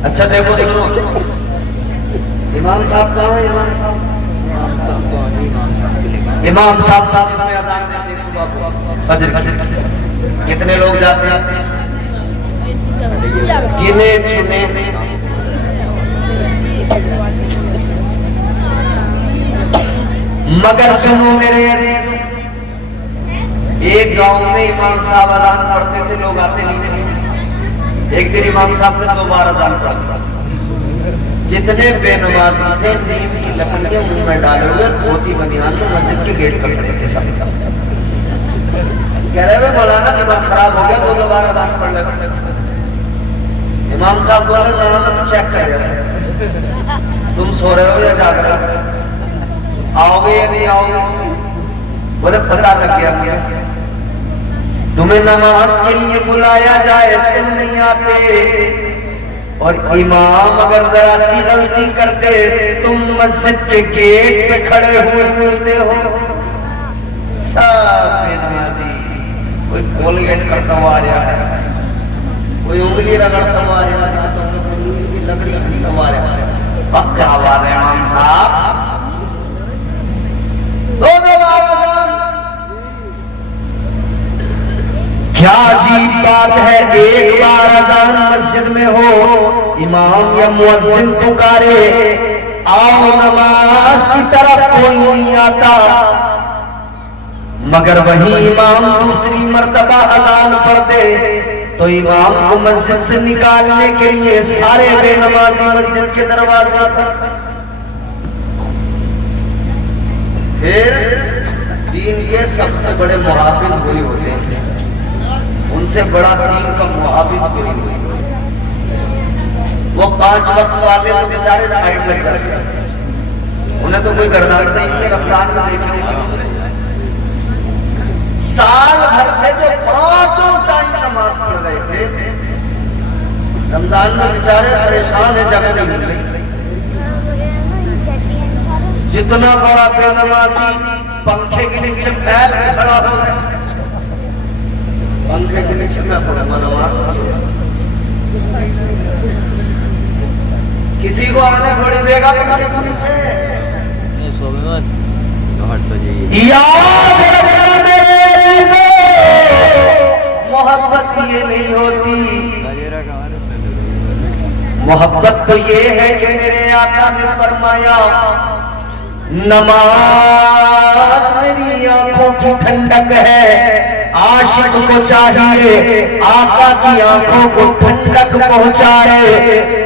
अच्छा देखो सुनो, इमाम साहब कहाँ है? इमाम साहब मस्जिद में अजान देते हैं सुबह को फजर की। कितने लोग जाते हैं? गिने चुने। मगर सुनो मेरे अजीजों, एक गांव में इमाम साहब अजान पढ़ते थे, लोग आते नहीं थे। एक दिन इमाम साहब ने 2 बार अजान पढ़ा। जितने बेनमाजी थे नीम की लकड़ियां मुंह में डाले हुए धोती बनियान में मस्जिद के गेट पर खड़े थे सब। कह रहे मौलाना दिमाग खराब हो गया, 2 बार अजान पढ़ ले। इमाम साहब बोले मैं तो चेक कर रहा था, तुम सो रहे हो या जाग रहे हो, आओगे या नहीं आओगे? बोले पता लग गया मुझे, तुम्हें नमाज के लिए बुलाया जाए तुम नहीं आते, और इमाम अगर जरा सी गलती कर दे तुम मस्जिद के गेट पे खड़े हुए मिलते हो। सब बेनमाजी, कोई कोलगेट करता हुआ आ रहा है, कोई उंगली रगड़ता हुआ आ रहा है, तो उंगली लकड़ी घिसता हुआ आ रहा है। अब क्या बात है इमाम साहब, 2 बार अज़ान, क्या अजीब बात है। एक बार अजान मस्जिद में हो, इमाम या मुअज्जिन पुकारे आओ नमाज की तरफ, कोई नहीं आता। मगर वही इमाम दूसरी मर्तबा अजान पढ़ दे तो इमाम को मस्जिद से निकालने के लिए सारे बेनमाजी मस्जिद के दरवाजे पर। फिर दीन के सबसे बड़े मुहाफिज वही होते हैं, उनसे बड़ा दीन का मुहाफिज कोई नहीं। वो 5 वक्त वाले तो बेचारे साइड लग जाते हैं, उन्हें तो कोई गर्दानता ही नहीं है। रमजान में देखे होंगे, साल भर से जो 5 टाइम नमाज पढ़ रहे थे, रमजान में बेचारे परेशान है, जगह नहीं मिल रही। जितना बड़ा बेनमाजी पंखे के नीचे पैर में खड़ा हो गया, पंखे के नीचे मैं पढ़ूंगा नमाज, किसी को आने थोड़ी देगा पंखे के नीचे। याद रखना मेरे अज़ीज़ों, मोहब्बत ये नहीं होती, मोहब्बत तो ये है कि मेरे आका ने फरमाया नमाज मेरी आंखों की ठंडक है। आशिक को चाहिए आका की आंखों को ठंडक पहुंचाए,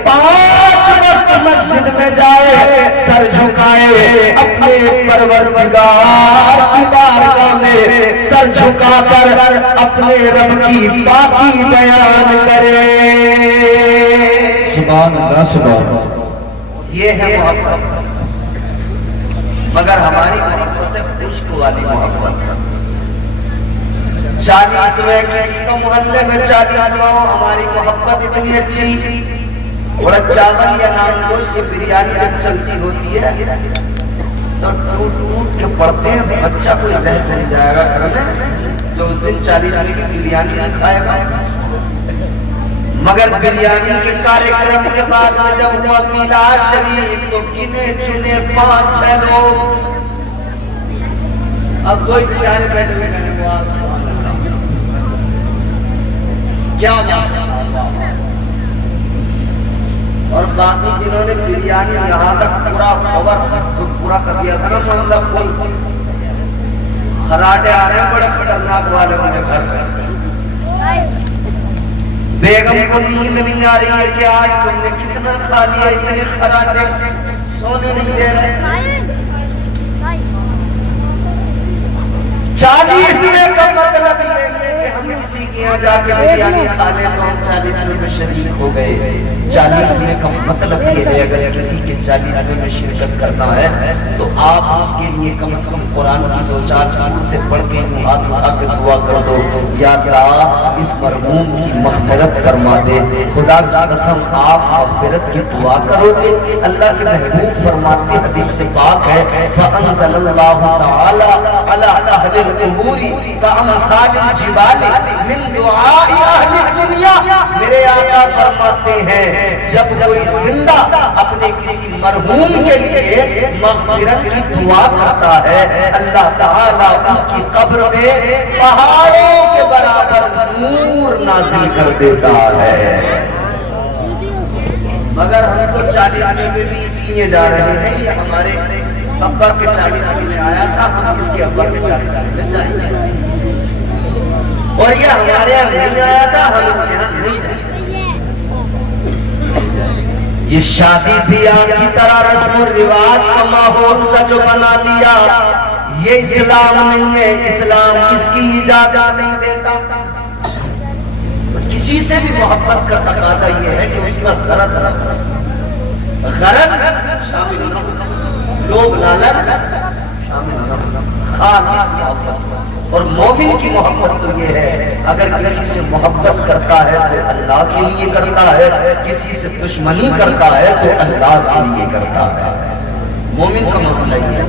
5 वक्त मस्जिद में जाए, सर झुकाए, अपने परवरदिगार की बारगाह में सर झुकाकर अपने रब की पाकी बयान करे। सुभान अल्लाह, सुभान अल्लाह। ये है मोहब्बत। मगर हमारी मोहब्बत है खुश्क वाली मोहब्बत। 40वें किसी को मोहल्ले में 40वां, हमारी मोहब्बत इतनी अच्छी। थोड़ा चावल या नान गोश्त या बिरयानी जब चलती होती है तो टूट टूट के पड़ते हैं, बच्चा कोई रह नहीं जाएगा घर में जो उस दिन 40वें की बिरयानी नहीं खाएगा। मगर बिरयानी के कार्यक्रम के बाद में जब हुआ मीलाद शरीफ तो गिने चुने 5-6 लोग, अब कोई बेचारे बैठे हुए कहने वो सुभान अल्लाह, क्या बात। और बाकी जिन्होंने बिरयानी यहाँ तक पूरा कवर पूरा कर दिया था ना, मतलब फुल खराटे आ रहे हैं बड़े खतरनाक वाले होने घर में। बेगम को नींद नहीं आ रही है कि आज तुमने कितना खा लिया, इतने खराटे, सोने नहीं दे रहे। 40वें का मतलब ये है कि हम किसी के यहाँ जाके बिरयानी खा ले तो हम 40वें में शरीक हो गए। 40वें का मतलब ये है अगर किसी के 40वें में शिरकत करना है तो आप उसके लिए कम से कम कुरान की 2-4 सूरतें पढ़ के हाथ उठा के दुआ कर दो, या अल्लाह इस मरहूम की मग़फ़िरत फरमा दे। खुदा की कसम आप मग़फ़िरत की दुआ करोगे, अल्लाह के महबूब फरमाते हदीस से पाक है फ़अंज़लल्लाहु तआला अला अहलिल क़ुबूरी कअमसालिल जिबाल ज़वाली मिन दुआई अहली दुनिया। मेरे आका फरमाते हैं जब कोई जिंदा अपने किसी मरहूम के लिए मग़फ़िरत की दुआ करता है, अल्लाह ताला उसकी कब्र में पहाड़ों के बराबर नूर नाज़िल कर देता है। मगर हम तो 40वें में भी इसलिए जा रहे हैं, ये हमारे अब्बा के 40वें में आया था, हम इसके अब्बा के 40वें में जाएंगे। और ये हमारे यहाँ नहीं आया था, हम इसके यहाँ नहीं जाएंगे। ये शादी ब्याह की तरह रस्म रिवाज का माहौल सा जो बना लिया, ये इस्लाम नहीं है। इस्लाम इसकी इजाजत नहीं देता। किसी से भी मोहब्बत का तकाजा ये है कि उस पर गरज शामिल न हो, लोभ लालच शामिल न हो, खालिस मोहब्बत। और मोमिन की मोहब्बत तो ये है, अगर किसी से मोहब्बत करता है तो अल्लाह के लिए करता है, किसी से दुश्मनी करता है तो अल्लाह के लिए करता है। मोमिन का मामला ये है।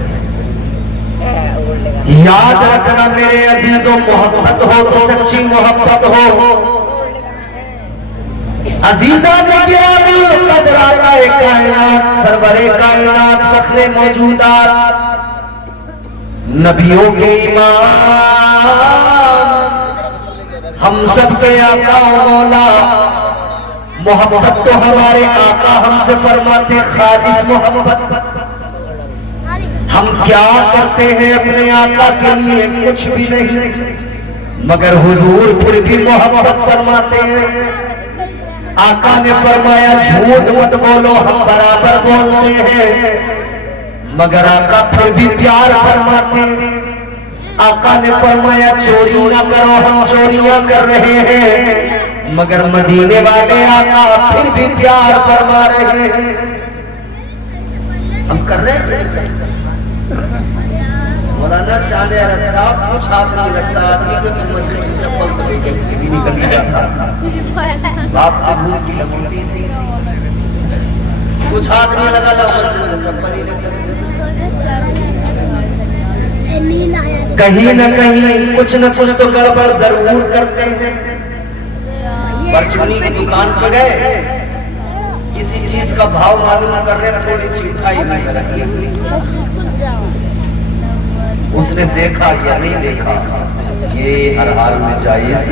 याद रखना मेरे अजीजों, मोहब्बत हो तो सच्ची मोहब्बत हो। अजीजा ने गिरामी कदर आकाए कायनात, सरवरे कायनात, फख्रे मौजूदात, नबियों के इमाम, हम सब के आका मौला, मोहब्बत तो हमारे आका हमसे फरमाते खालिस मोहब्बत। हम क्या करते हैं अपने आका के लिए? कुछ भी नहीं, मगर हुजूर फिर भी मोहब्बत फरमाते हैं। आका ने फरमाया झूठ मत बोलो, हम बराबर बोलते हैं, मगर आका फिर भी प्यार फरमाते हैं। आका ने फरमाया चोरी ना करो, हम चोरियां कर रहे हैं, मगर मदीने वाले आका फिर भी प्यार फरमा रहे हैं। हम कर रहे हैं। मौलाना शाह अरब साहब कुछ हाथ नहीं लगता आदमी को, तो मस्जिद से चप्पल से लेके भी निकल जाता। बाप की भूत की लमुंडी से कुछ हाथ नहीं लगा, मस्जिद से चप्पल ही लेके। कहीं न कहीं कुछ न कुछ तो गड़बड़ जरूर करते हैं। परचूनी की दुकान पर गए, किसी चीज का भाव मालूम कर रहे, थोड़ी सी मिठाई में रख ली। उसने देखा या नहीं देखा, ये हर हाल में जायज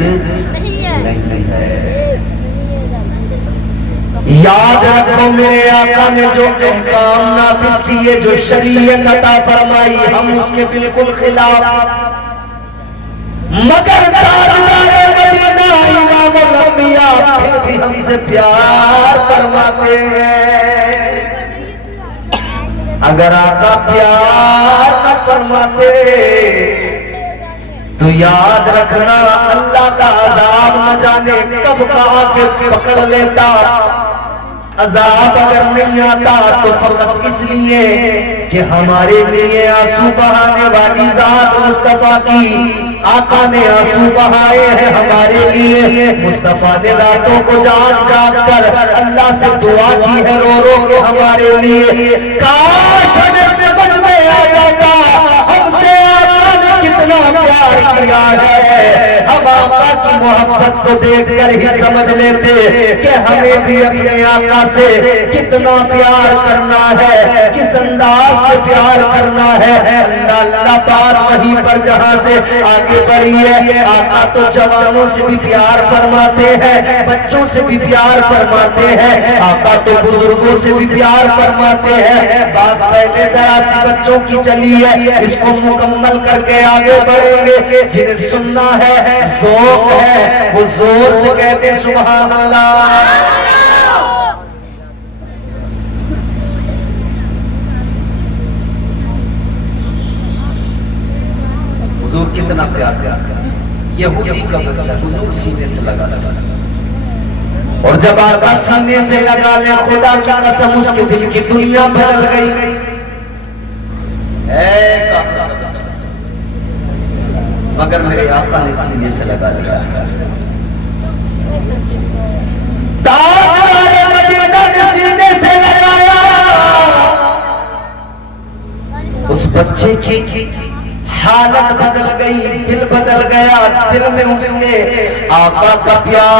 नहीं है। याद रखो मेरे आका ने जो अहकाम नाफिज किए, जो शरीयत अता फरमाई, हम उसके बिल्कुल खिलाफ, मगर ताजदार मदीना इमामुल अंबिया फिर भी हमसे प्यार फरमाते हैं। अगर आका प्यार न फरमाते तो याद रखना अल्लाह का अजाब न जाने कब का आके पकड़ लेता। अजाब अगर नहीं आता तो फकत इसलिए कि हमारे लिए आंसू बहाने वाली जात मुस्तफा की, आका ने आंसू बहाए हैं हमारे लिए। मुस्तफा ने रातों को जाग जाग कर अल्लाह से दुआ की है, रो रो के हमारे लिए। काश हमें समझ में आ जाता हमसे आका ने कितना प्यार किया है, हम आका की मोहब्बत को देखकर ही समझ लेते कि हमें भी अपने आका से कितना प्यार करना है, किस अंदाज से प्यार करना है। अल्लाह अल्लाह बात वहीं पर जहां से आगे बढ़ी है। आका तो जवानों से भी प्यार फरमाते हैं, बच्चों से भी प्यार फरमाते हैं, आका तो बुजुर्गों से भी प्यार फरमाते हैं। बात पहले जरा सी बच्चों की चली है, इसको मुकम्मल करके आगे बढ़ेंगे। जिन्हें सुनना है, ज़ौक़ है, वो जोर से कहते सुभान अल्लाह। हुजूर कितना प्यार करता है। यहूदी का बच्चा हुजूर सीने से लगा, और जब आका सीने से लगा ले, खुदा की कसम उसके दिल की दुनिया बदल गई। मगर मेरे आका ने सीने से लगा लिया। ताजदार मदीना ने सीने से लगाया। उस बच्चे की हालत बदल गई, दिल बदल गया, दिल में उसके आका का प्यार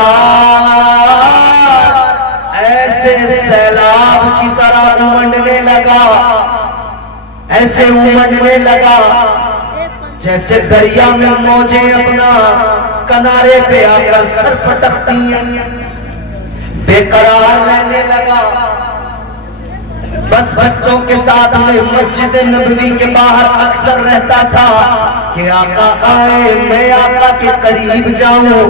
ऐसे सैलाब की तरह उमड़ने लगा, ऐसे उमड़ने लगा जैसे दरिया में मौजें अपना किनारे पे आकर सर पटकती हैं। बेकरार रहने लगा। बस बच्चों के साथ में मस्जिद नबवी के बाहर अक्सर रहता था कि आका आए मैं आका के करीब जाऊं,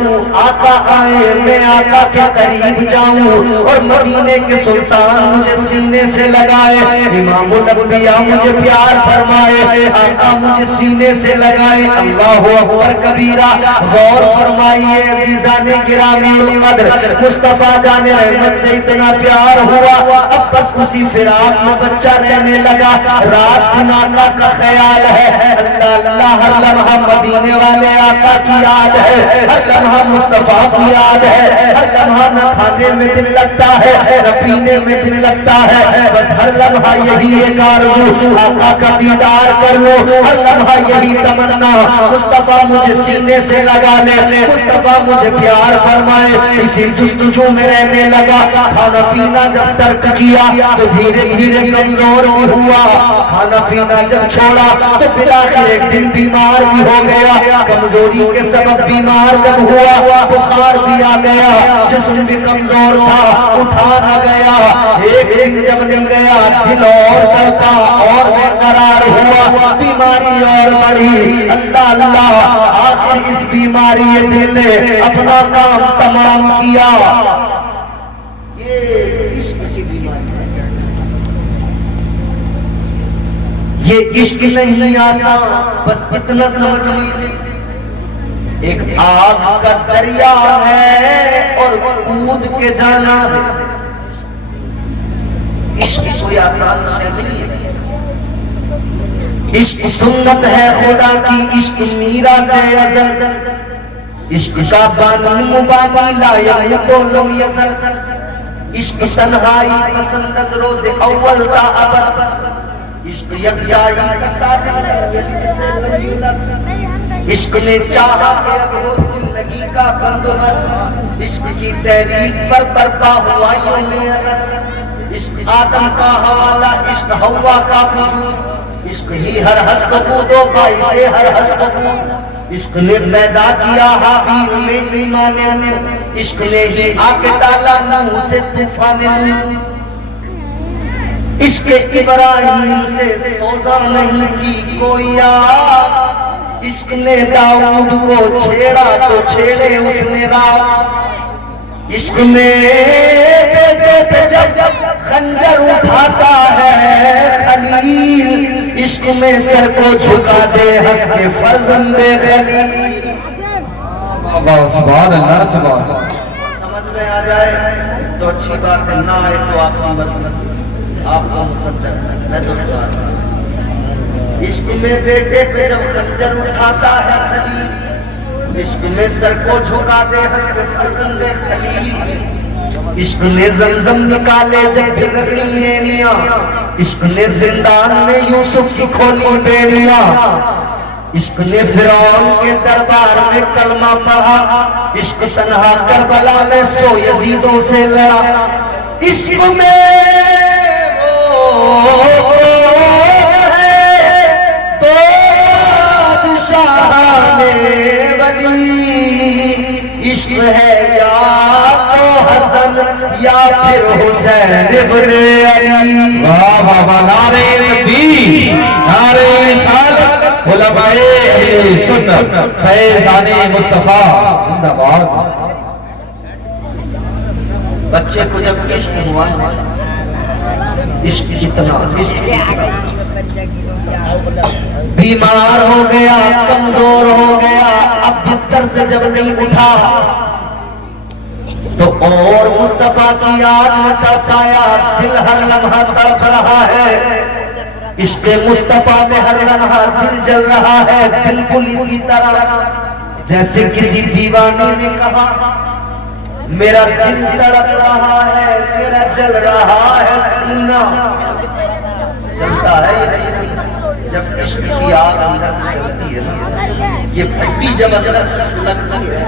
आका आए मैं आका के करीब जाऊं, और मदीने के सुल्तान मुझे सीने से लगाए, इमामुल अंबिया मुझे प्यार फरमाए, आका मुझे सीने से लगाए। अल्लाहु अकबर कबीरा। गौर फरमाइए अज़ीज़ाने गिरामीउल कद्र, मुस्तफा जाने रहमत से इतना प्यार हुआ, अब बस उसी फिराक में बच्चा रहने लगा। रात दिन आका का ख्याल है, अल्लाह अल्लाह, हर लम्हा मदीने वाले आका की याद है, हर लम्हा मुस्तफा की याद है, हर लम्हा न खाने में दिल लगता है न पीने में दिल लगता है, बस हर लम्हा यही एक आरज़ू आका का दीदार कर लो, हर लम्हा यही तमन्ना मुस्तफा मुझे सीने से लगा ले, मुस्तफा मुझे प्यार फरमाए। इसी जुस्तजू में रहने लगा। खाना पीना जब तर्क किया तो धीरे धीरे कमजोर भी हुआ, खाना पीना जब छोड़ा तो फिर आखिर एक दिन बीमार भी हो गया। कमजोरी के सबब बीमार जब हुआ, बुखार भी आ गया, जिस्म भी कमजोर था, उठा न गया। एक दिन जब नहीं गया, दिल और तड़पा और बेकरार हुआ, बीमारी और बढ़ी। अल्लाह अल्लाह, आखिर इस बीमारी दिल ने अपना काम तमाम किया। ये इश्क की बीमारी, ये इश्क नहीं आसान, बस इतना समझ लीजिए, एक आग का दरिया है और कूद के जाना है। इश्क कोई आसान शय नहीं है। इश्क सुन्नत है खुदा की, इश्क मीरा से अज़ल, इश्क का बानी मुबानी ला यमूतो लम यज़ल, इश्क तन्हाई पसंद रोज़े अव्वल ता अबद, इश्क यकजाई का तालिब यलीद से लम युलद, इश्क ने चाहा कि अब हो जिंदगी का बंदोबस्त, इश्क की तहरीक पर बर्पा हुआ यौम अलस्त, इश्क आदम का हवाला, इश्क हव्वा का वजूद, इश्क ही हर हस्तबूदो पाई से हर हस्तबूद, इश्क ने पैदा किया हाबील में ईमान नूह, इश्क ने ही आके डाला नूह से तूफान नूह, इश्क इब्राहिम से सोजा नहीं की कोई आग, इश्क ने दाऊद को छेड़ा तो छेड़े उसने रात, इश्क में बेटे पे जब खंजर उठाता है खलील, इश्क में सर को झुका दे हंस के फर्जंदे खलील। सुभान अल्लाह, सुभान। समझ में आ जाए तो अच्छी बात है, ना आए तो आपको मुकद्दर मैं तो सुधार। इश्क में बेटे पे जब खंजर उठाता है खलील, इश्क में सर को झुका दे हंस के फर्जंदे खलील, इश्क ने जमजम निकाले जब भी रगड़ी एड़ियां, इश्क ने जिंदान में यूसुफ की खोली बेड़ियां, इश्क ने फिरौन के दरबार में कलमा पढ़ा, इश्क तन्हा करबला में सो यजीदों से लड़ा, इश्क में वो है दो बादशाहाने वली, इश्क है या तो हसन या फिर हुसैन इब्ने अली। वाह वाह वाह, नारे तकबीर, नारे रिसालत, उलमाए अहले सुन्नत, फैज़ाने मुस्तफा जिंदाबाद। बच्चे को जब इश्क हुआ, इश्क इतना बीमार हो गया, कमजोर हो गया, अब बिस्तर से जब नहीं उठा तो और मुस्तफा की याद में तड़पाया, दिल हर लम्हा तड़प रहा है, इश्क मुस्तफा में हर लम्हा दिल जल रहा है, बिल्कुल इसी तरह जैसे किसी दीवाने ने कहा मेरा दिल तड़प रहा है, मेरा जल रहा है सीना। चलता है जब इश्क की आग अंदर से जलती है ना, ये भट्टी जब अंदर से सुलगती है,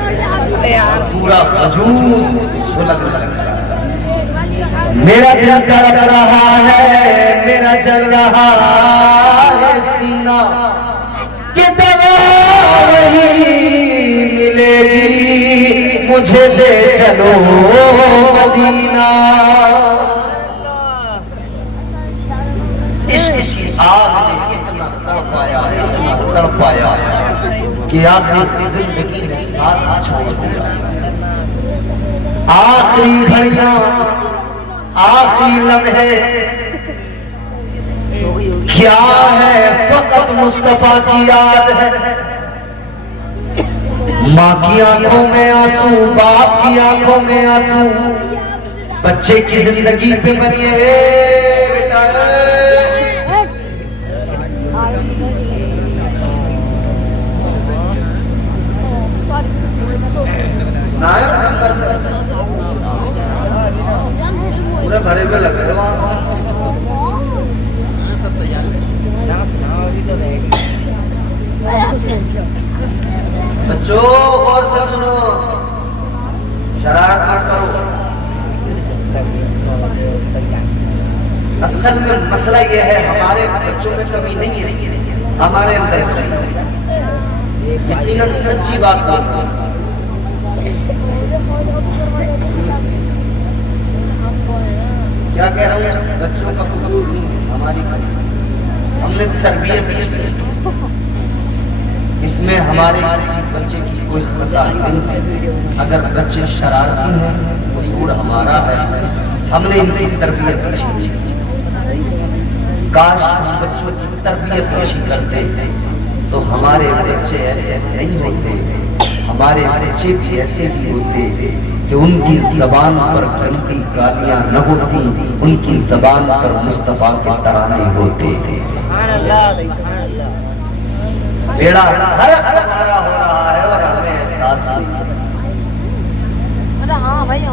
पूरा वजूद सुलगने लगता है। मेरा दिल तड़प रहा है, मेरा जल रहा है सीना, कि दवा वही मिलेगी, मुझे ले चलो मदीना। इश्क की आग ने इतना तड़पाया, इतना तड़पाया कि आखिर जिंदगी ने साथ छोड़ दिया। आखिरी घड़ियां, आखिरी लम्हे क्या है, फकत मुस्तफा की याद है। माँ की आंखों में आंसू, बाप की आंखों में आंसू, बच्चे की जिंदगी पे बनिए बेटा। पूरे भरे हुए लग रहे वहां। बच्चों गौर से सुनो, शरारत मत करो। असल में मसला यह है, हमारे बच्चों में कमी नहीं है, हमारे अंदर यकीनन सच्ची बात बोल। क्या कह रहा हूँ, बच्चों का कसूर नहीं, हमारी हमने तरबियत की, इसमें हमारे किसी बच्चे की कोई खता नहीं। अगर बच्चे शरारती हैं, कसूर हमारा है, हमने इनकी तरबियत अच्छी की। काश हम बच्चों की तरबियत अच्छी करते तो हमारे बच्चे ऐसे नहीं होते, हमारे बच्चे भी ऐसे ही होते कि उनकी जबान पर गंदी गालियां न होती, उनकी जबान पर मुस्तफा के तराने होते। बेड़ा गर्क हमारा हो रहा है और हमें एहसास नहीं।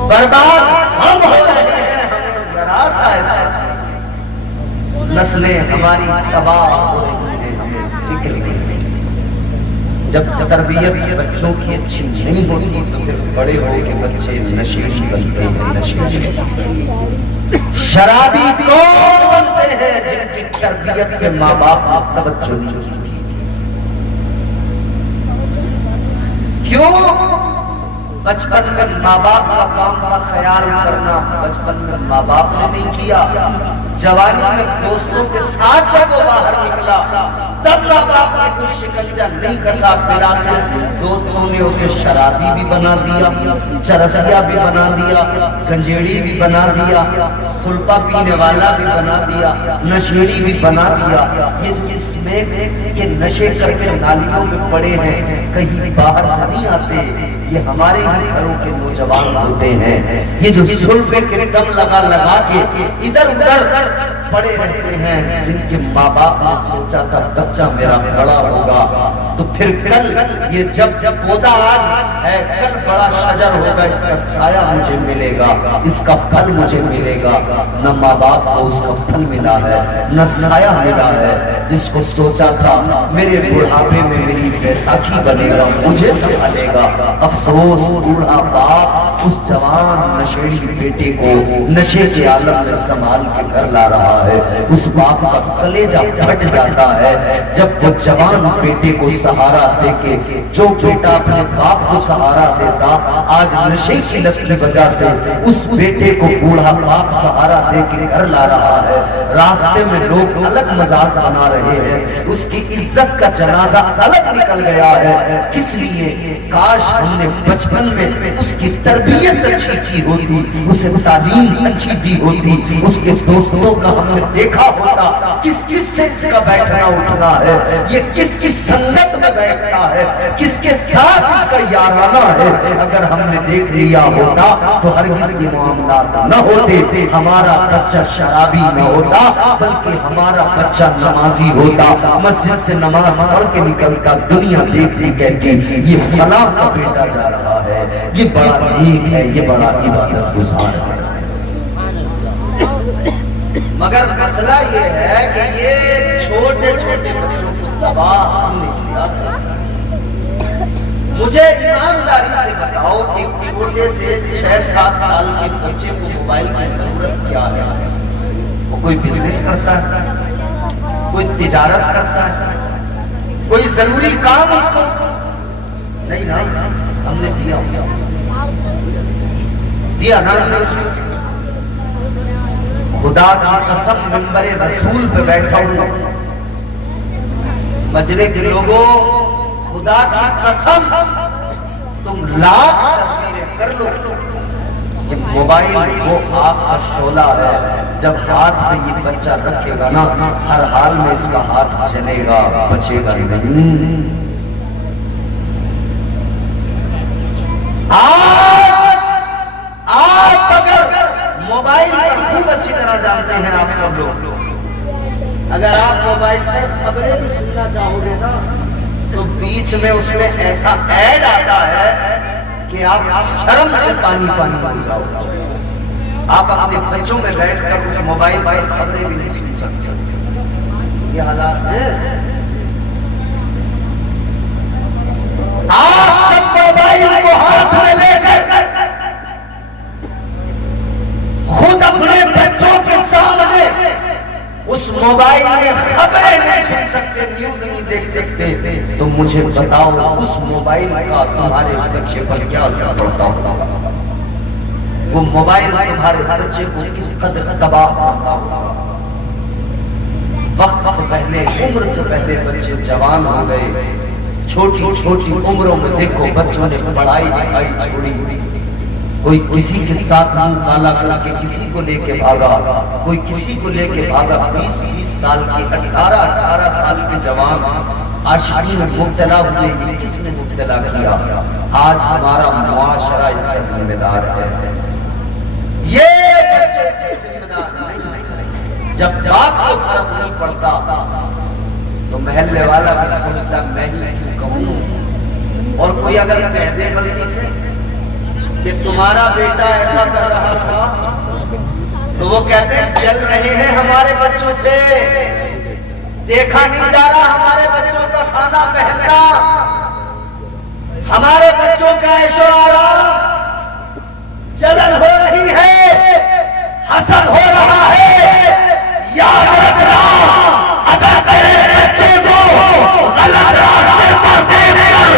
बर्बाद हम हो रहे हैं, हमें जरा सा एहसास नहीं। नस्लें हमारी तबाह हो रही हैं, हमें फिक्र नहीं। जब तरबियत बच्चों की अच्छी नहीं होती तो फिर बड़े होके बच्चे नशेड़ी बनते हैं। नशेड़ी शराबी कौन बनते हैं जिनकी तरबियत पे माँ बाप ने तवज्जो नहीं की थी। क्यों? बचपन में माँ बाप का काम था ख्याल करना, बचपन में माँ बाप ने नहीं किया। जवानी में दोस्तों के साथ जब वो बाहर निकला तब माँ बाप ने कुछ शिकंजा नहीं कसा, पिलाकर दोस्तों ने उसे शराबी भी बना दिया, चरसिया भी बना दिया, गंजेड़ी भी बना दिया, सुल्पा पीने वाला भी बना दिया, नशेड़ी भी बना दिया। ये जो इसमें के नशे करके नालियों में पड़े हैं, कहीं बाहर से नहीं आते, ये हमारे ही घरों के नौजवान होते हैं। ये जो सुल्पे के दम लगा लगा के इधर उधर पड़े रहते हैं, जिनके माँ बाप ने सोचा था बच्चा मेरा बड़ा होगा तो फिर कल ये जब पौधा आज है कल बड़ा शजर होगा, इसका साया मुझे मिलेगा, इसका फल मुझे मिलेगा। न माँ बाप को उसका फल मिला है, न साया मिला है। जिसको सोचा था मेरे बुढ़ापे में मेरी बैसाखी बनेगा, मुझे संभालेगा, अफसोस बूढ़ा बाप उस जवान नशेड़ी बेटे को नशे के आलम में संभाल के घर ला रहा है। उस बाप का कलेजा फट जाता है जब वो जवान बेटे को सहारा देके, जो बेटा अपने बाप को सहारा देता आज नशे की लत की वजह से उस बेटे को बूढ़ा बाप सहारा देके घर ला रहा है। रास्ते में लोग अलग मजाक बना रहे हैं, उसकी इज्जत का जनाजा अलग निकल गया है। किस लिए? काश हमने बचपन में उसकी तरबियत अच्छी की होती, उसे तालीम अच्छी दी होती, उसके दोस्तों का हमने देखा होता किस किस से इसका बैठना उठना है, ये किस किस संगत में बैठता है, किसके साथ इसका याराना है। अगर हमने देख लिया होता तो हरगिज़ ये मामला न होते, हमारा बच्चा शराबी न होता बल्कि हमारा बच्चा नमाजी होता, मस्जिद से नमाज पढ़ के निकलता, दुनिया देखती कहती ये फलां का बेटा जा रहा है, ये बड़ा नेक है, ये बड़ा इबादत गुजार है। मगर मसला ये है कि ये छोटे छोटे बच्चों को तबाह हमने किया। मुझे ईमानदारी से बताओ, एक छोटे से 6-7 साल के बच्चे को मोबाइल की जरूरत क्या है? वो कोई बिजनेस करता है, कोई तिजारत करता है, कोई जरूरी काम उसको नहीं ना हमने दिया ना हमने उसको। खुदा की कसम मिंबरे रसूल पे बैठा हूं, मजरे के लोगों, खुदा की कसम तुम लाख तकबीरें कर लो, ये मोबाइल वो आग का शोला है। जब हाथ में ये बच्चा रखेगा ना, हर हाल में इसका हाथ जलेगा, बचेगा नहीं। आप अगर मोबाइल पर खूब अच्छी तरह जानते हैं आप सब लोग, अगर आप मोबाइल पर खबरें भी सुनना चाहोगे ना, तो बीच में उसमें ऐसा ऐड आता है कि आप शर्म से पानी पानी हो जाओगे। आप अपने बच्चों में बैठकर उस मोबाइल पर खबरें भी नहीं सुन सकते। ये हालात है। आप जब मोबाइल को हाथ में लेकर खुद अपने बच्चों के सामने उस मोबाइल में खबरें नहीं सुन सकते, न्यूज नहीं देख सकते, तो मुझे बताओ उस मोबाइल का तुम्हारे बच्चे पर क्या असर पड़ता होगा? वो मोबाइल तुम्हारे बच्चे को किस कदर तबाह करता होगा? वक्त से पहले, उम्र से पहले बच्चे जवान हो गए। छोटी छोटी उम्रों में देखो बच्चों ने पढ़ाई लिखाई छोड़ी, कोई किसी के साथ मुंह काला करके किसी को लेके भागा, कोई किसी को लेके भागा। 20-20 साल के 18-18 साल के जवान आशिकी में मुब्तला हुए। ये किसने मुब्तला किया? आज हमारा मुआशरा इसका जिम्मेदार है, ये बच्चे इसके जिम्मेदार नहीं। जब बाप को फर्क नहीं पड़ता तो महल्ले वाला भी सोचता मैं ही क्यों कहूं। और कोई अगर कह दे गलती से कि तुम्हारा बेटा ऐसा कर रहा था, तो वो कहते हैं चल रहे हैं हमारे बच्चों से, देखा नहीं जा रहा हमारे बच्चों का खाना पहनना, हमारे बच्चों का ऐशो आराम, जलन हो रही है, हसद हो रहा है। याद रखना, अगर तेरे बच्चे को गलत रास्ते पर देखकर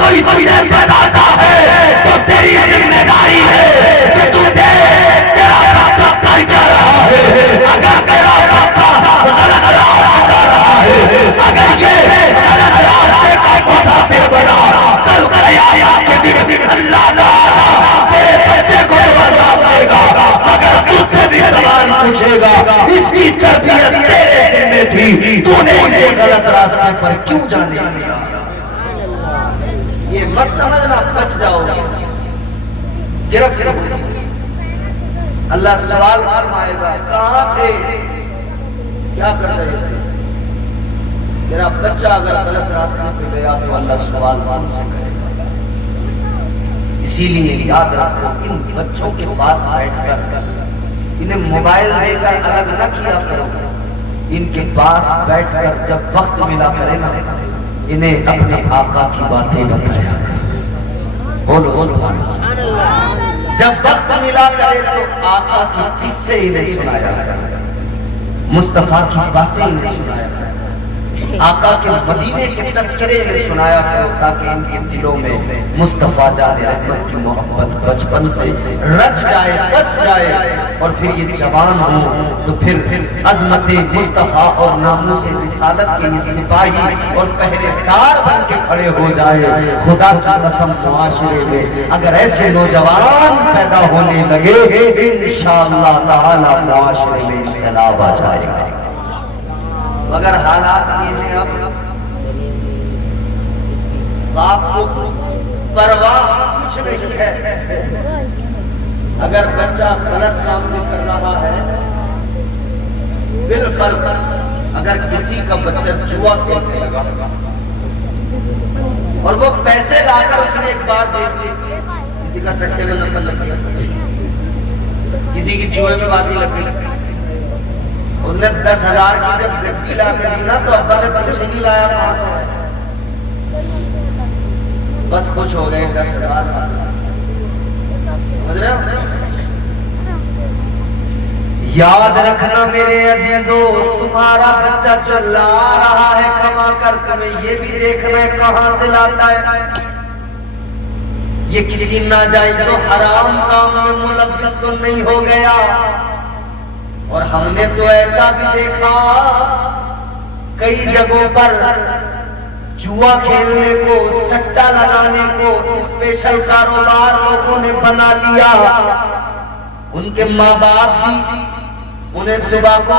कोई तुझे बताता है तो तेरी जिम्मेदारी है कि तू देख तेरा बच्चा कर क्या रहा है। अगर तेरा बच्चा गलत रास्ते जा रहा है, अगर ये गलत रास्ते का मुसाफिर बना, कल क़यामत के दिन अल्लाह ताला तेरे बच्चे को तो अज़ाब देगा, मगर तुझसे भी सवाल पूछेगा इसकी तरबियत तेरे जिम्मे थी, तूने इसे गलत रास्ते पर क्यों जाने दिया। ये मत समझना बच जाओगे, गिरफ्त होगी। अल्लाह सवाल फरमाएगा कहां थे, क्या कर रहे थे। मेरा बच्चा अगर गलत रास्ते पे गया तो अल्लाह सवाल तुमसे करेगा। इसीलिए याद रखो, इन बच्चों के पास बैठकर इन्हें मोबाइल देकर अलग न किया करो। इनके पास बैठकर जब वक्त मिला करे ना, इन्हें अपने आका की बातें बताया करो। बोलो सुभान अल्लाह। जब वक्त मिला करे तो आका के किस्से इन्हें सुनाया करो, मुस्तफा की बातें इन्हें सुनाया करो, आका के मदीने के तस्करे इन्हें सुनाया करो, ताकि इनके दिलों में मुस्तफा जाने रहमत की मोहब्बत बचपन से रच जाए, बस जाए। और फिर ये जवान हो तो फिर अजमत मुस्तफा और नामूस रिसालत के ये सिपाही और पहरेदार बन के खड़े हो जाए। खुदा की कसम, मुआशरे में अगर ऐसे नौजवान पैदा होने लगे, इंशाअल्लाह ताला मुआशरे में इख्तिलाफ आ जाएगा। मगर हालात ये हैं, अब बाप को परवाह कुछ नहीं है। अगर बच्चा गलत काम भी कर रहा है, बिलफर्ज अगर किसी का बच्चा जुआ खेलने लगा और वो पैसे लाकर उसने एक बार देख ली, किसी का सट्टे में नंबर लग गया, किसी की जुए में बाजी लग गई, उन्हें 10,000 की जब गड्डी ला के दी ना तो अब्बा ने कुछ नहीं लाया वहां से, बस खुश हो गए 10,000। समझ रहे हो? याद रखना मेरे अजीजों, तुम्हारा बच्चा जो ला रहा है कमा कर, तुम्हें ये भी देखना है कहां से लाता है। ये किसी नाजायज तो हराम काम में मुलव्विस तो नहीं हो गया। और हमने तो ऐसा भी देखा कई जगहों पर जुआ खेलने को, सट्टा लगाने को स्पेशल कारोबार लोगों ने बना लिया। उनके माँ बाप भी उन्हें सुबह को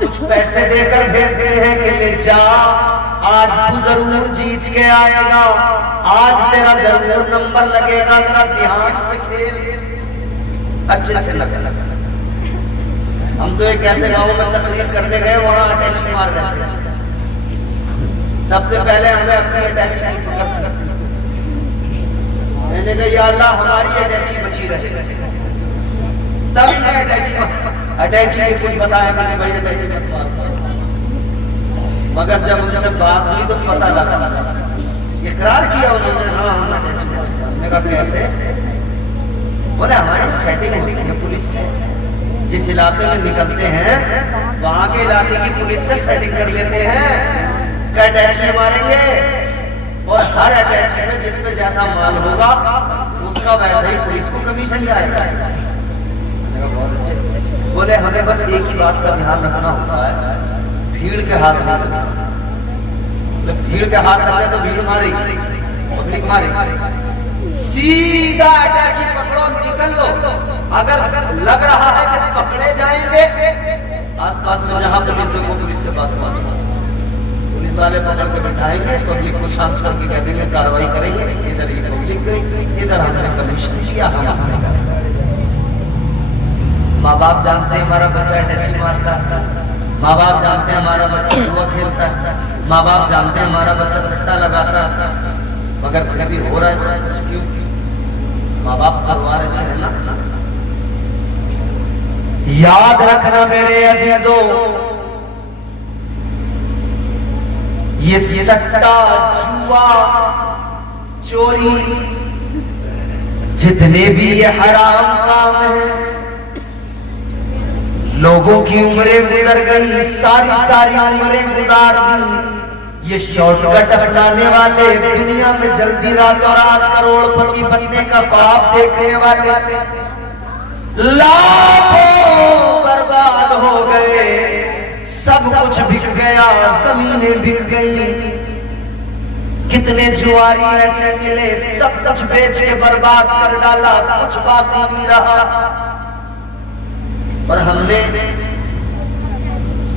कुछ पैसे देकर भेजते हैं कि ले जा, आज तू जरूर जीत के आएगा, आज तेरा जरूर नंबर लगेगा, जरा ध्यान से खेल, अच्छे से लगा। हम तो एक ऐसे गांव में तकरीर करने गए, वहां अटैची मार रहे थे। सबसे पहले हमें अपनी अटैची की फिक्र थी। मैंने कहा या अल्लाह हमारी अटैची बची रहे, तब अटैची की कुछ बताएगा कि भाई अटैची मत मार। मगर जब उनसे बात हुई तो पता लगा, इकरार किया उन्होंने, हाँ हम अटैची मार। मैंने कहा कैसे? बोले हमारी सेटिंग होती है पुलिस से, जिस इलाके में निकलते हैं वहां के इलाके की पुलिस से सेटिंग कर लेते हैं, अटैची मारेंगे और हर अटैची में जिस पे जैसा माल होगा उसका वैसा ही पुलिस को कमीशन जाएगा। बहुत अच्छे। बोले हमें बस एक ही बात का ध्यान रखना होता है, भीड़ के हाथ में लगना। भीड़ के हाथ लगे तो भीड़ मारी, पब्लिक मारी, सीधा अटैची पकड़ो, निकल लो। अगर लग रहा है कि पकड़े जाएंगे, आसपास में जहां पुलिस देखो पुलिस के पास पहुंचो, पुलिस वाले पकड़ के बैठाएंगे, पब्लिक को शांत करके कह देंगे कार्रवाई करेंगे, इधर ये पब्लिक गई, इधर हमने कमीशन लिया, हम माँ बाप जानते हैं हमारा बच्चा अटैची मारता है, माँ बाप जानते हैं हमारा बच्चा जुआ खेलता है, माँ बाप जानते हैं हमारा बच्चा सट्टा लगाता है, मगर फिर भी हो रहा है सब कुछ क्यों? माँ बाप करवा रहे हैं ना। याद रखना मेरे अजीजों, ये सट्टा, जुआ, चोरी, जितने भी ये हराम काम है, लोगों की उम्रें गुजर गई, सारी उम्रें गुजार दी। ये शॉर्टकट अपनाने वाले, दुनिया में जल्दी रातों रात करोड़पति बनने का ख्वाब देखने वाले, लाखों बर्बाद हो गए, सब कुछ बिक गया, जमीनें बिक गई। कितने जुआरी ऐसे मिले, सब कुछ बेच के बर्बाद कर डाला, कुछ बाकी नहीं रहा। और हमने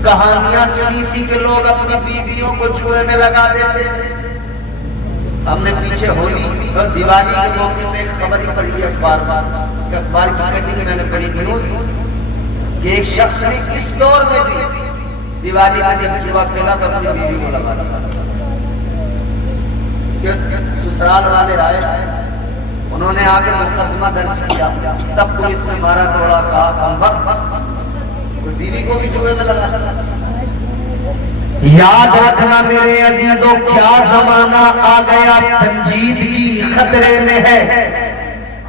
कहानियां सुनी थी कि लोग अपनी बीवियों को जुए में लगा देते थे। हमने पीछे होली और दिवाली के मौके पे एक खबर ही पढ़ी अखबार की कटिंग मैंने पढ़ी न्यूज कि एक शख्स ने इस दौर में भी दिवाली में जब जुआ खेला तो अपनी बीवी को लगा दिया। ससुराल वाले आए, उन्होंने आके मुकदमा दर्ज किया, तब पुलिस ने मारा तोड़ा, कहा कमबख्त कोई बीवी को भी जुए में लगा। याद रखना मेरे अजीजों, क्या जमाना आ गया, संजीदगी खतरे में है,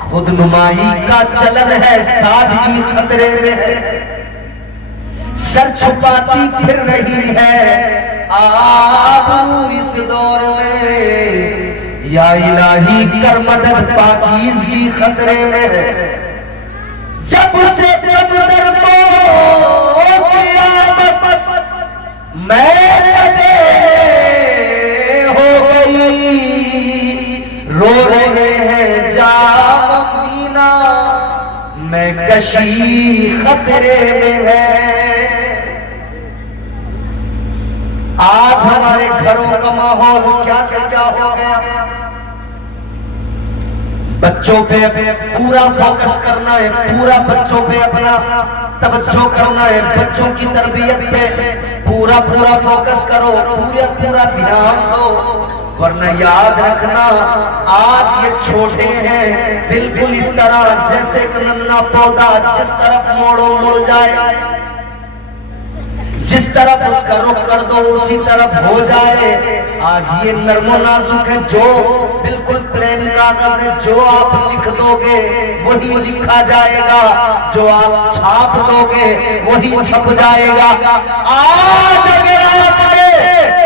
खुदनुमाई का चलन है, सादगी खतरे में है, सर छुपाती फिर रही है आबरू इस दौर में, या इलाही कर मदद पाकीज़गी खतरे में है। जब से कमजोर मैं हो गई, रो रहे हैं जाम मीना, मैं कशी खतरे में है। आज हमारे घरों का माहौल क्या से क्या हो गया। बच्चों पे पूरा फोकस करना है, पूरा बच्चों पे अपना तवज्जो करना है, बच्चों की तरबियत पे पूरा फोकस करो, पूरा ध्यान दो, वरना याद रखना आज ये छोटे हैं, बिल्कुल इस तरह जैसे एक नन्हा पौधा जिस तरफ मोड़ो मुड़ जाए। जिस तरफ उसका रुख कर दो उसी तरफ हो जाए। आज ये नर्मो नाजुक है, जो बिल्कुल प्लेन कागज है, जो आप लिख दोगे वही लिखा जाएगा, जो आप छाप दोगे वही छप जाएगा। आज अगर आपने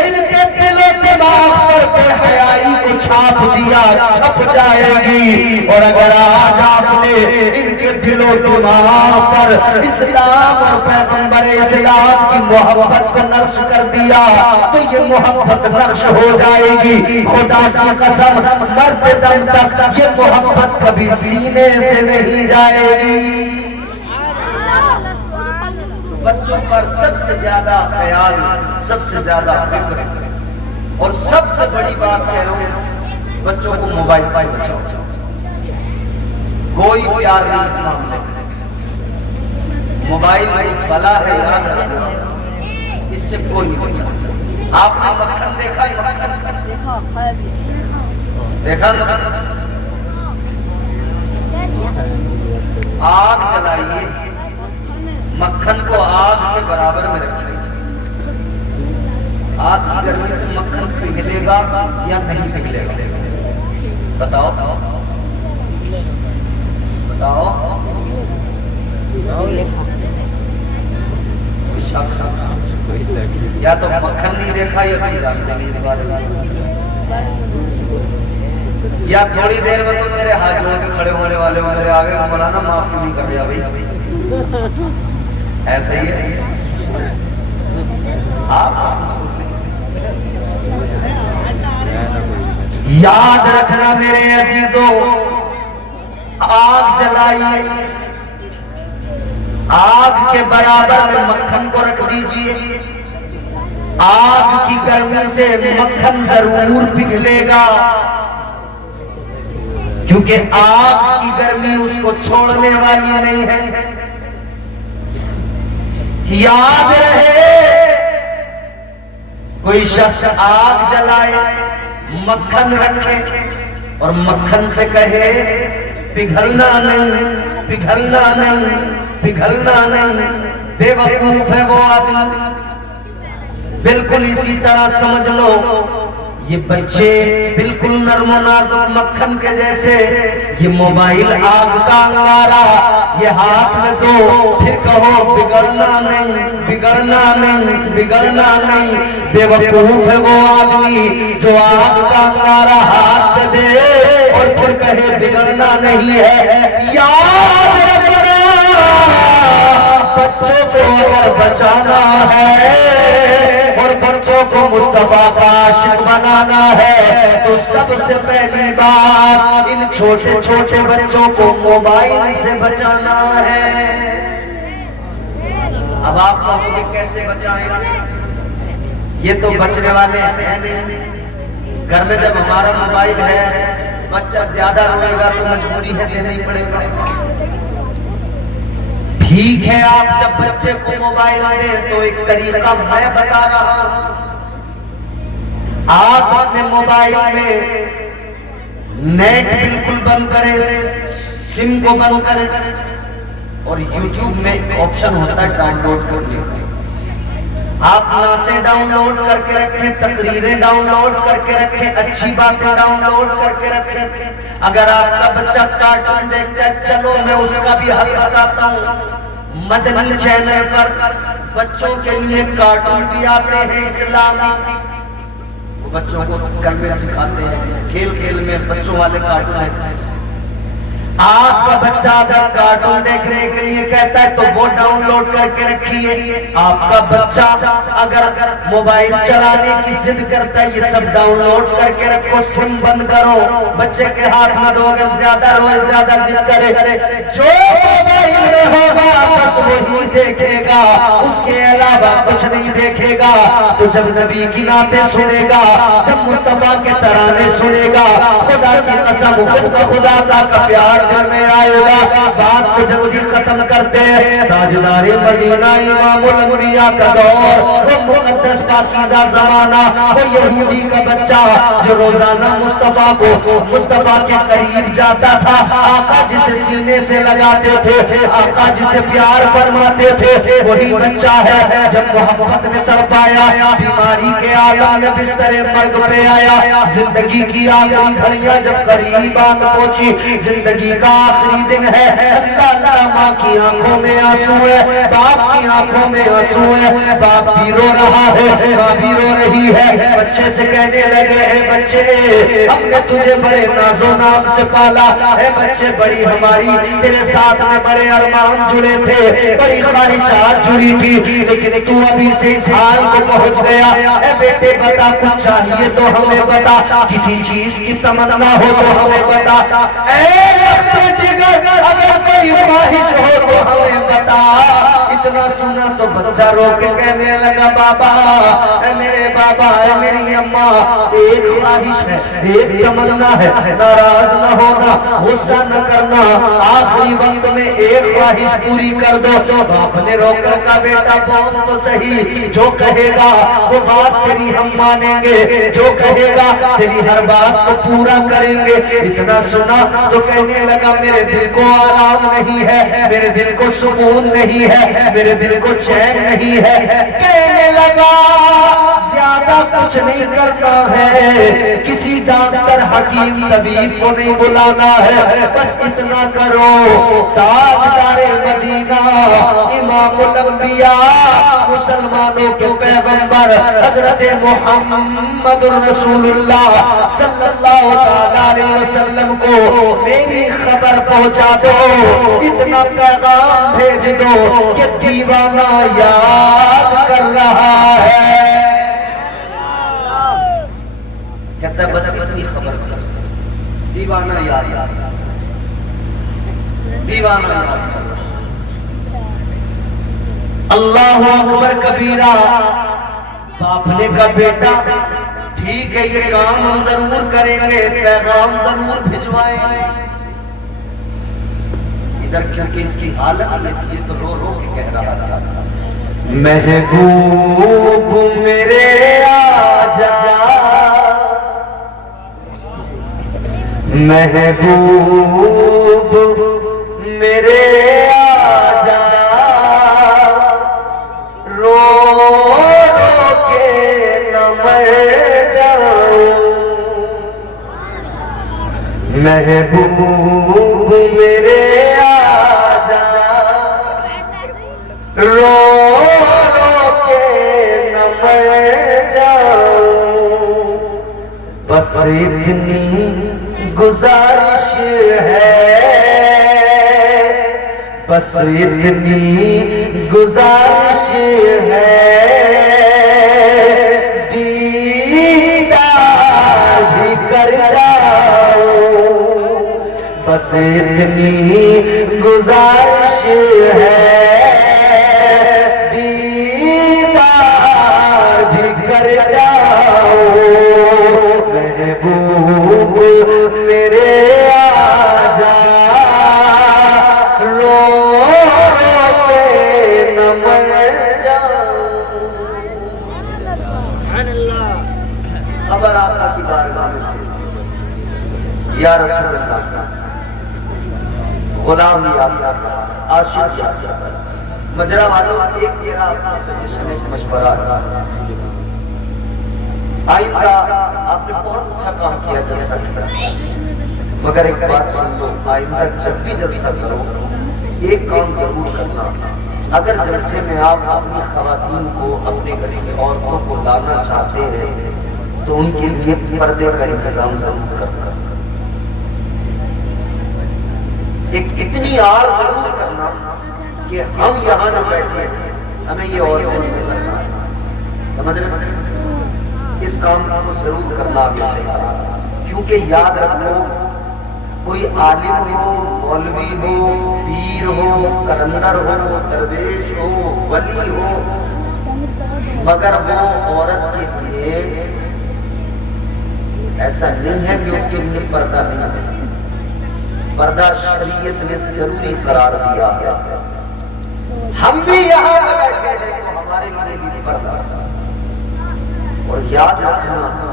इनके दिलो दिमाग पर बेहयाई को छाप दिया, छप जाएगी। और अगर आज आपने इनके दिलो दिमाग पर इस्लाम और पैगंबर इस्लाम की मोहब्बत को नक्श कर दिया तो ये मोहब्बत नक्श हो जाएगी। खुदा की कसम, मरते दम तक ये मोहब्बत कभी सीने से नहीं जाएगी। बच्चों पर सबसे ज्यादा ख्याल, सबसे ज्यादा फिक्र, और सबसे बड़ी बात कह रहा हूं, बच्चों को मोबाइल से बचाओ। कोई प्यार नहीं इस मामले में। मोबाइल एक बला है, याद रखना, इससे कोई नहीं बचा। आपने मक्खन देखा? मक्खन देखा? आग जलाइए, मक्खन को आग के बराबर में रखिए। आग की गर्मी से मक्खन पिघलेगा या नहीं पिघलेगा? बताओ बताओ। या तो मक्खन नहीं देखा या तुम जानते नहीं इस बारे में, या थोड़ी देर में तुम मेरे हाथ जोड़ के खड़े होने वाले हो मेरे आगे, मौलाना माफ क्यों नहीं कर रहा भाई? ऐसा ही है। आप याद रखना मेरे अजीजों, आग जलाइए, आग के बराबर में मक्खन को रख दीजिए। आग की गर्मी से मक्खन जरूर पिघलेगा, क्योंकि आग की गर्मी उसको छोड़ने वाली नहीं है। याद रहे, कोई शख्स आग जलाए, मक्खन रखे और मक्खन से कहे पिघलना नहीं, पिघलना नहीं, पिघलना नहीं, बेवकूफ है वो आदमी। बिल्कुल इसी तरह समझ लो, ये बच्चे बिल्कुल नर्मो नाजुक मक्खन के जैसे। ये मोबाइल आग का अंगारा, ये हाथ में दो, फिर कहो बिगड़ना नहीं, बिगड़ना नहीं, बिगड़ना नहीं। बेवकूफ है वो आदमी जो आग का अंगारा हाथ में दे और फिर कहे बिगड़ना नहीं है। याद रखना, बच्चों को अगर बचाना है और बच्चों को मुस्तफा का आशिक बनाना है तो सबसे पहली बात इन छोटे छोटे बच्चों को मोबाइल से बचाना है। अब आप कहोगे कैसे बचाएं? ये तो बचने वाले हैं नहीं। घर में जब हमारा मोबाइल है, बच्चा ज्यादा रोएगा तो मजबूरी है देना ही पड़ेगा। ठीक है, आप जब बच्चे को मोबाइल दें तो एक तरीका मैं बता रहा हूं। आप अपने मोबाइल में नेट बिल्कुल बंद करें, सिम को बंद करें और YouTube में एक ऑप्शन होता है डाउनलोड करने का। आप नाते डाउनलोड करके रखें, तकरीरें डाउनलोड करके रखें, अच्छी बातें डाउनलोड करके रखें। अगर आपका बच्चा कार्टून देखता है, चलो मैं उसका भी हल बताता हूँ। मदनी चैनल पर बच्चों के लिए कार्टून भी आते हैं इस्लामिक, वो बच्चों को कलमे सिखाते हैं। खेल खेल में बच्चों वाले कार्टून है। आपका बच्चा अगर कार्टून देखने के लिए कहता है तो वो डाउनलोड करके रखिए। आपका बच्चा अगर मोबाइल चलाने की जिद करता है, ये सब डाउनलोड करके रखो, सिम बंद करो, बच्चे के हाथ में दो। अगर ज्यादा रोए, ज्यादा जिद करे, जो मोबाइल में होगा बस वही देखेगा, उसके अलावा कुछ नहीं देखेगा। तो जब नबी की नाते सुनेगा, जब मुस्तफा के तराने सुनेगा, खुदा की कसम खुद ब खुदा का प्यार दिल में आएगा। बात को जल्दी खत्म करते हैं। ताजदार मदीना इमामुल अंबिया का दौर, वो मुकद्दस पाकीज़ा जमाना, वो यहूदी का बच्चा जो रोजाना मुस्तफा के करीब जाता था, आका जिसे सीने से लगाते थे, आका जिसे प्यार फरमाते थे, वही बच्चा है जब मोहब्बत ने तड़पाया, बीमारी के आलम में बिस्तरे मर्ग पे आया, जिंदगी की आखिरी घड़ियां जब करीब आ पहुंची, जिंदगी का आखिरी दिन है, अल्लाह अल्लाह, माँ की आंखों में आंसू है, बाप की आंखों में आंसू है, बाप भी रो रहा है, माँ भी रो रही है। बच्चे से कहने लगे, है बच्चे हमने तुझे बड़े नाजो नाम से पाला है, बच्चे बड़ी हमारी तेरे साथ में बड़े अरमान जुड़े थे, बड़ी ख्वाहिशात जुड़ी थी, लेकिन तू अभी से इस हाल को पहुंच गया है। बेटे बता, कुछ चाहिए तो हमें बता, किसी चीज की तमन्ना हो तो हमें बता, जिगर अगर कोई ख्वाहिश हो तो हमें बता। इतना सुना तो बच्चा रो के कहने लगा, बाबा है मेरे बाबा, है मेरी अम्मा, एक ख्वाहिश है, एक तमन्ना है, नाराज न होना, गुस्सा न करना, आखिरी वक्त में एक ख्वाहिश पूरी कर दो। बाप ने रोकर का, बेटा बोल तो सही, जो कहेगा वो बात तेरी हम मानेंगे, जो कहेगा तेरी हर बात को पूरा करेंगे। इतना सुना तो कहने लगा, मेरे दिल को आराम नहीं है, मेरे दिल को सुकून नहीं है, मेरे दिल को चैन नहीं है। कहने लगा, ज्यादा कुछ नहीं करना है, किसी डॉक्टर हकीम तबीब को नहीं बुलाना है, बस इतना करो, ताजदारे मदीना इमामुल अंबिया मुसलमानों के पैगंबर हजरत मोहम्मद रसूलुल्लाह सल्लल्लाहु अलैहि वसल्लम को मेरी खबर पहुंचा दो, इतना पैगाम भेज दो कि दीवाना याद कर रहा है। कहता बस इतनी खबर कर, दीवाना याद, दीवाना याद कर। अल्लाहु अकबर कबीरा। बाप ने कहा, बेटा ठीक है, ये काम हम जरूर करेंगे, पैगाम जरूर भिजवाएंगे। इधर क्योंकि इसकी हालत ये थी तो रो रो के कह रहा था, महबूब मेरे आजा, महबूब मेरे आजा, रो रो के न मर जाऊं, महबूब मेरे आजा, रो रो के न मर जाऊं, बस इतनी गुजारिश है, बस इतनी गुजारिश है, दीदार भी कर जाओ, बस इतनी गुजारिश है, दीदार भी कर जाओ, महबूब मेरे आजा, रो रो के न मर जाऊं। खबर आका की बारगाह में भेजती, या रसूल अल्लाह, गुलाम याद, आशिक याद। मजरा वालों, एक मेरा आपको सजेशन, एक मशवरा है, आइंदा आपने बहुत अच्छा काम किया जलसा किया, मगर एक बात सुन लो, आइंदा जब भी जलसा करो एक काम जरूर करना, अगर जलसे में आप अपनी खवातीन को, अपने घर की औरतों को लाना चाहते हैं तो उनके लिए पर्दे का इंतजाम जरूर करना, एक इतनी आड़ जरूर करना कि हम यहाँ न बैठे, हमें ये औरतें नहीं मिलना, समझ रहे? इस काम को जरूर करना आगे से, क्योंकि याद रखो, कोई आलिम हो, मौलवी हो, पीर हो, कलंदर हो, दरवेश हो, वली हो, मगर वो औरत के लिए ऐसा नहीं है कि उसके लिए पर्दा नहीं है। पर्दा शरीयत ने जरूरी करार दिया है। हम भी यहाँ बैठे हैं तो हमारे लिए भी पर्दा। और याद रखना,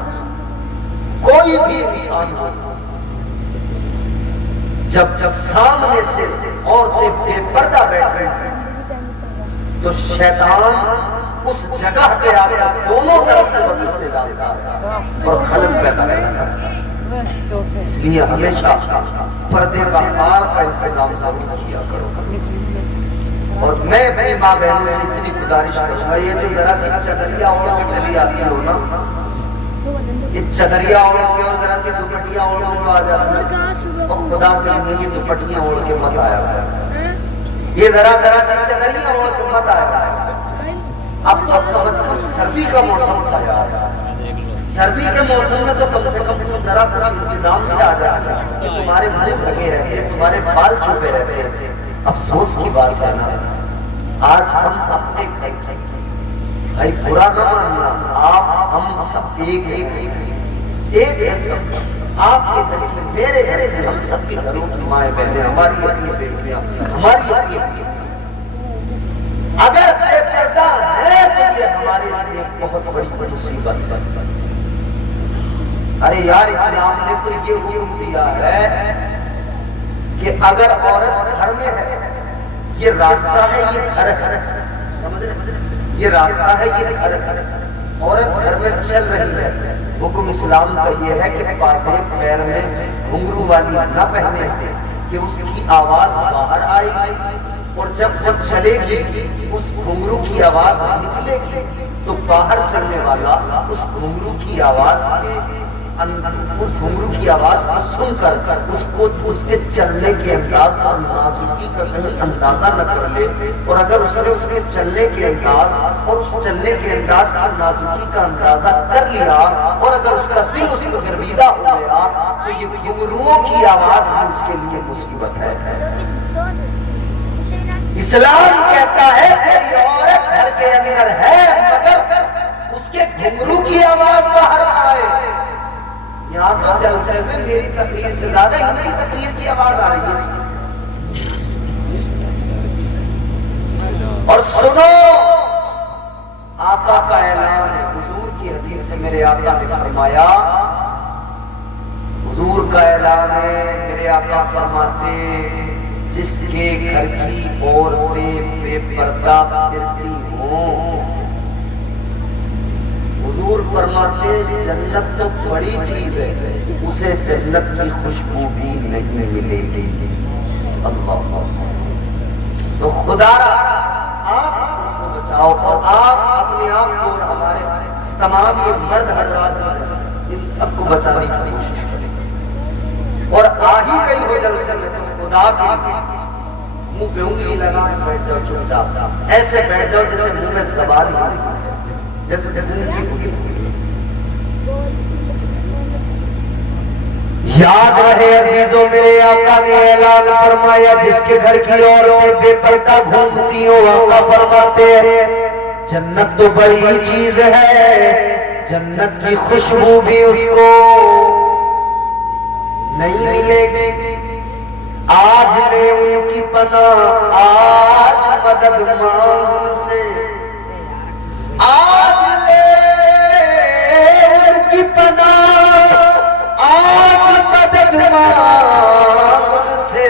कोई भी इंसान हो, जब सामने से औरतें बेपर्दा बैठ रही हैं तो शैतान उस जगह पे आकर दोनों तरफ से वसवसे डालता है और खलल पैदा करता है। इसलिए हमेशा पर्दे का पार का इंतजाम जरूर किया करो। और मैं अपनी माँ बहनों से इतनी गुजारिश करूंगा, ये जो जरा सी चदरिया ओढ़ के चली आती हो ना, ये चदरिया ओढ़ के और जरा सी दुपट्टियां ओढ़ के जो आ जाती है, और खुदा के लिए ये दुपट्टियां ओढ़ के मत आया, ये जरा सी चदरिया ओढ़ के मत आया। अब तो कम से कम सर्दी का मौसम था यार, सर्दी के मौसम में तो कम से कम तुम जरा कुछ इंतजाम से आ जाए कि तुम्हारे मुंह ढके रहते, तुम्हारे बाल छुपे रहते। अफसोस की बात है ना, आज हम अपने घर भाई बुरा न मानना, आप हम सब एक है सब, आपके घर की मेरे घर की, हम सबके घरों की माए बहने, हमारी अपनी बेटियां, हमारी अपनी, अगर बेपर्दा है तो ये हमारे लिए बहुत बड़ी मुसीबत है। अरे यार, इस्लाम ने तो ये हुक्म दिया है कि अगर औरत घर में है, ये रास्ता है, ये घर है, समझ रहे, ये रास्ता है, ये घर है, औरत घर में चल रही है, हुक्म इस्लाम का ये है कि पासे पैर में घुंघरू वाली न पहने, कि उसकी आवाज बाहर आएगी और जब चलेगी उस घुंघरू की आवाज निकलेगी तो बाहर चलने वाला उस घुंघरू की आवाज को सुनकर उसको उसके चलने के अंदाज और नाजुकी का कहीं अंदाजा न कर ले, और अगर उसने उसके चलने के अंदाज और उस चलने के अंदाज की नाजुकी का अंदाजा कर लिया और अगर उसका दिल उस पर गर्विदा हो गया तो ये घुंघरुओं की आवाज भी उसके लिए मुसीबत है। इस्लाम कहता है तेरी औरत घर के अंदर है मगर उसके घुंघरू की आवाज बाहर आए। यहाँ तो जलसे में मेरी तकरीर से ज्यादा इनकी तकरीर की आवाज आ रही है। और सुनो, आका का ऐलान है, हुजूर की हदीस से मेरे आका ने फरमाया, हुजूर का ऐलान है, मेरे आका फरमाते जिसके घर की औरतें बेपर्दा फिरती हों, हुजूर फरमाते जन्नत तो बड़ी चीज है, उसे जन्नत की खुशबू भी नहीं मिलेगी। अल्लाह, तो खुदा आप को बचाओ और आप अपने आप को और हमारे तमाम ये मर्द हजरात इन सबको बचाने की कोशिश करें। और आ ही गई हो जलसे में तो खुदा के मुंह पे उंगली लगा के बैठ जाओ, चुपचाप ऐसे बैठ जाओ जैसे मुंह में ज़बान ही नहीं, जैसे याद रहे अजीजों, मेरे आका ने ऐलान फरमाया जिसके घर की औरतें बेपर्दा घूमती हो, आका फरमाते हैं जन्नत तो बड़ी चीज है, जन्नत की खुशबू भी उसको नहीं मिलेगी। आज ले उनकी पनाह, आज मदद मांग उनसे, आज ले उनकी पनाह, आज मदद मांग उनसे,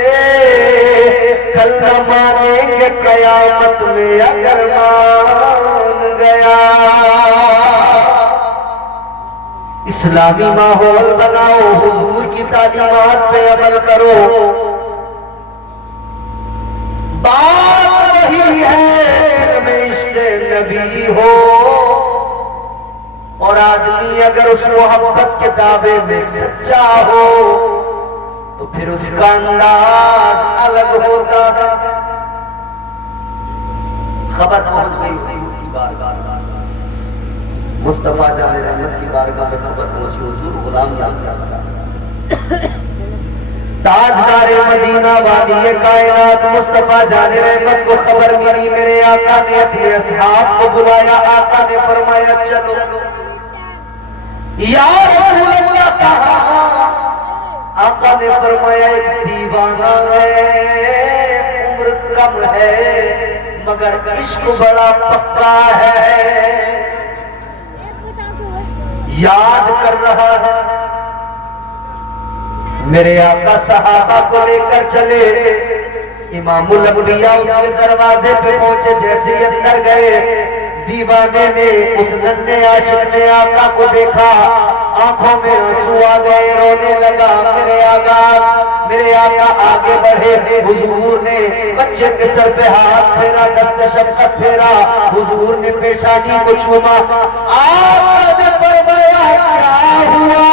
कल न मानेंगे कयामत में अगर मान गया। इस्लामी माहौल बनाओ, हुजूर की तालीमात पे अमल करो। बात वही है दिल में इश्क़ नबी हो, और आदमी अगर उस मोहब्बत के दावे में सच्चा हो तो फिर उसका अंदाज अलग होता है। खबर पहुंच गई हुजूर की बारगाह, मुस्तफा जाने रहमत की बारगाह में खबर पहुंची, हुजूर गुलाम याद क्या बता, ताजदारे मदीना वाली कायनात मुस्तफा जाने रहमत को खबर मिली। मेरे आका ने अपने असहाब को बुलाया, आका ने फरमाया चलो। या रसूल अल्लाह कहा, आका ने फरमाया एक दीवाना है, उम्र कम है मगर इश्क बड़ा पक्का है, याद कर रहा है। मेरे आका सहाबा को लेकर चले, इमामुल अंबिया उसके दरवाजे पे पहुंचे, जैसे ही अंदर गए दीवाने ने, उस नन्हे आशिक ने आका को देखा, आंखों में आंसू आ गए, रोने लगा। मेरे आका आगे बढ़े, हुजूर ने बच्चे के सर पे हाथ फेरा, दस्त शफ़क़त फेरा, हुजूर ने पेशानी को चूमा। आका ने फरमाया क्या हुआ?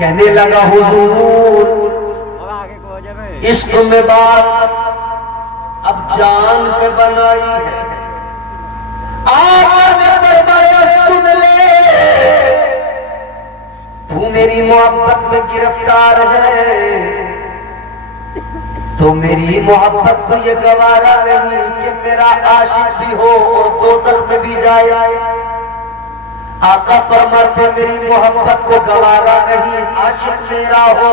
कहने लगा हुजूर इश्क में बात अब जान पे बनाई है। आका ने फरमाया सुन ले, तू मेरी मोहब्बत में गिरफ्तार है, तो मेरी मोहब्बत को ये गवारा नहीं कि मेरा आशिक भी हो और दोज़ख में भी जाए। आका फरमाते मेरी मोहब्बत को गवारा नहीं, आशिक मेरा हो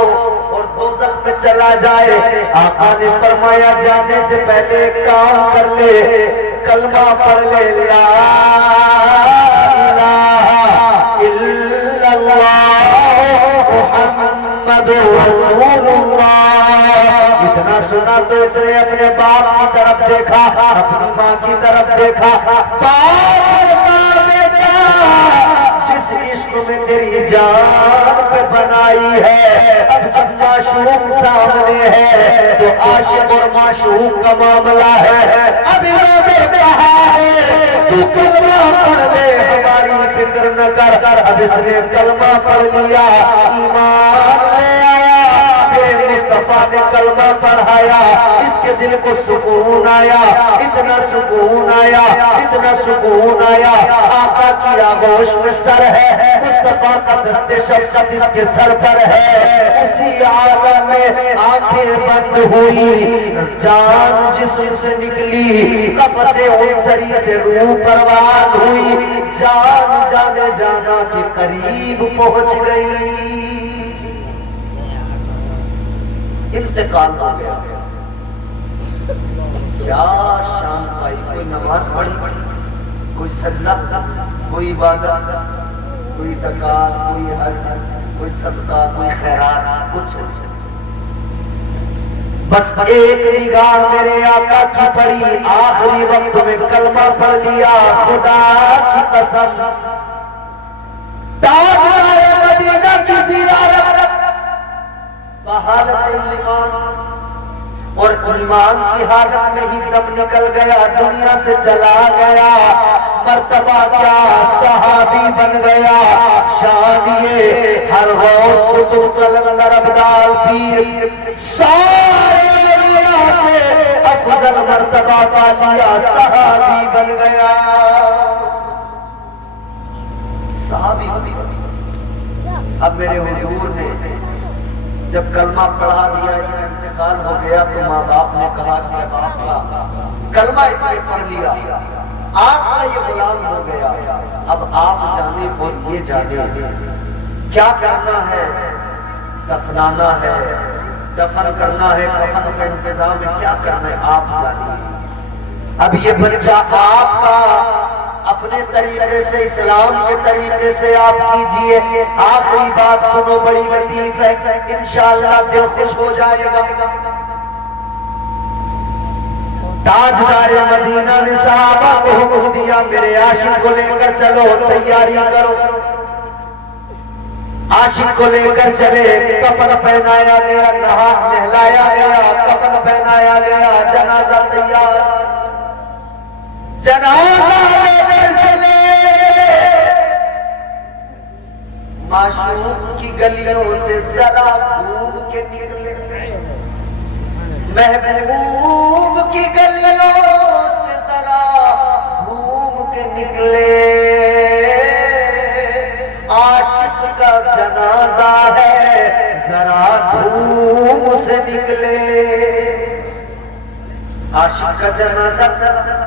और दोज़ख में चला जाए। आका ने फरमाया जाने से पहले काम कर ले, कलमा पढ़ ले, ला इलाहा इल्लल्लाह मुहम्मदुर रसूलुल्लाह। इतना सुना तो इसने अपने बाप की तरफ देखा, अपनी माँ की तरफ देखा। बाप ने कहा बेटा जिस इश्क में तेरी जान पे बनाई है, अब जब माशूक सामने है तो आशिक और माशूक का मामला है। अब इन्होंने कहा है तू कलमा पढ़ ले, हमारी फिक्र न कर। अब इसने कलमा पढ़ लिया, ईमान ले आया, मेरे मुस्तफा ने कलमा पढ़ाया, इसके दिल को सुकून आया, इतना सुकून आया, इतना सुकून आया। आका की आगोश में सर है, मुस्तफा का दस्ते शफ़क़त इसके सर पर है। उसी आलम में आंखें बंद हुई, जान जिस्म से निकली, कफ़से उनसरी से रूह परवाज हुई, जान जाने जाना के करीब पहुंच गई। इंतकाल हो गया। क्या शान पाई, कोई नमाज पढ़ी, कोई सजदा, कोई इबादत, कोई ज़कात, कोई हज, कोई सदका, कोई खैरात, कुछ बस एक निगाह मेरे आका की पड़ी, आखिरी वक्त में कलमा पढ़ लिया। खुदा की कसम ताजदार मदीना की ज़ियारत बहालत ईमान और ईमान की हालत में ही दम निकल गया, दुनिया से चला गया। मर्तबा क्या सहाबी बन गया, शानिए हर गौस कुतुब कलंदर अब्दाल पीर, सारे दुनिया से अफजल मर्तबा पा लिया, सहाबी बन गया। सहाबी अब मेरे हुजूर ने जब कलमा पढ़ा दिया, इसका इंतकाल हो गया, तो माँ बाप ने कहा कि अब आपका कलमा इसने पढ़ लिया, आपका ये गुलाम हो गया, अब आप जाने और ये जाने क्या करना है। दफनाना है, दफन करना है, कफन का इंतजाम है, क्या करना है आप जानिए। अब ये बच्चा आपका अपने तरीके से, इस्लाम के तरीके से आप कीजिए। आखिरी बात सुनो, बड़ी लतीफ है, इंशाअल्लाह दिल खुश हो जाएगा। ताजदार मदीना ने सहाबा को हुक्म दिया, मेरे आशिक को लेकर चलो, तैयारी करो। आशिक को लेकर चले, कफन पहनाया गया, नहलाया गया, कफन पहनाया गया, जनाजा तैयार, जनाजा लेकर चले। माशूक की गलियों से जरा घूम के निकले, महबूब की गलियों से जरा घूम के निकले। आशिक का जनाजा है, जरा धूम से निकले। आशिक का जनाजा चला।